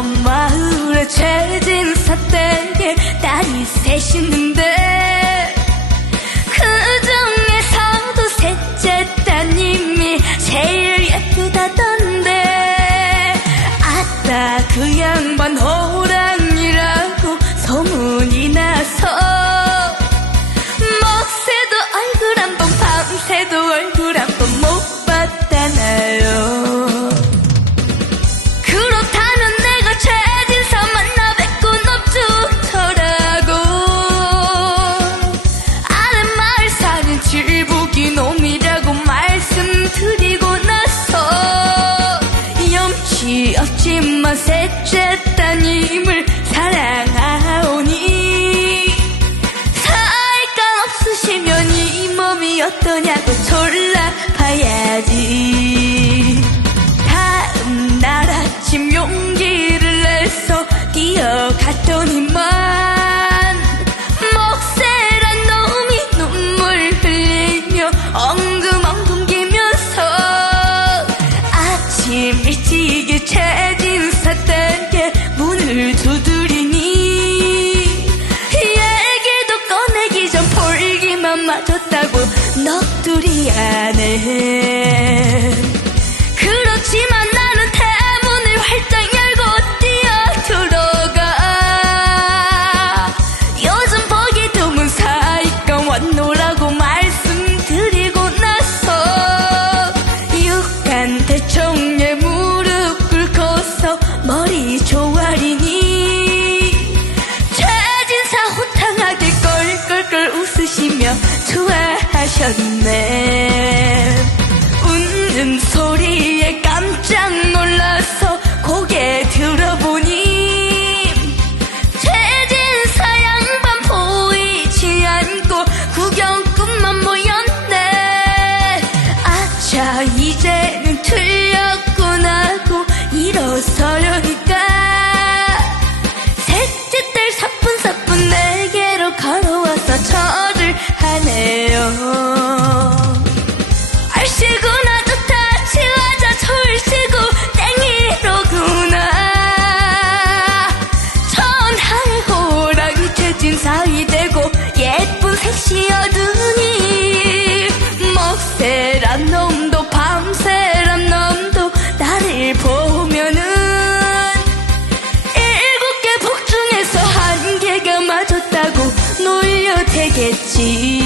먼 마을에 최진사댁에 딸이 셋있는데 그 중에서도 셋째 따님이 제일 예쁘다던데 아따 그 양반 호랑이라고 소문이 나서 먹새도 얼굴 한 번 밤새도 얼굴 한 번 못 봤다나요. 그렇다면 내가 최진사 만나 뵙고 넙죽터라고 아랫마을 사는 질복이 놈이라고 말씀드리고 나서 염치 없지만 셋째 따님을 사랑하오니 살감 없으시면 이 몸이 어떠냐고 졸라봐야지. 다음 날 아침 용기를 내서 뛰어갔더니만 먹새란 놈이 눈물 흘리며 엉금엉금 기면서 아침 일찍이 최진사댁에 문을 두드리니 얘기도 꺼내기 전 볼기만 맞았다고 넋두리 안에. 그렇지만 나는 대문을 활짝 열고 뛰어들어가 요즘 보기 드문 사이감 왔노라고 말씀드리고 나서 육간 대청에 무릎 꿇고서 머리 조아리니 최진사 호탕하게 껄껄껄 웃으시며 좋아하셨네. 웃는 소리에 깜짝 놀라서 고개 들어보니 최진사 양반 보이지 않고 구경꾼만 모였네. 아차 이제는 틀렸구나고 일어서려니까 셋째 딸 사뿐사뿐 내게로 걸어와서 절을 하네요. 얼씨구나 좋다 치와자 졸시고 땡이로구나 천하의 호랑이 최진사이 되고 예쁜 색시어두니 먹새란 놈도 밤새란 놈도 나를 보면은 7개 복 중에서 1개가 맞았다고 놀려대겠지.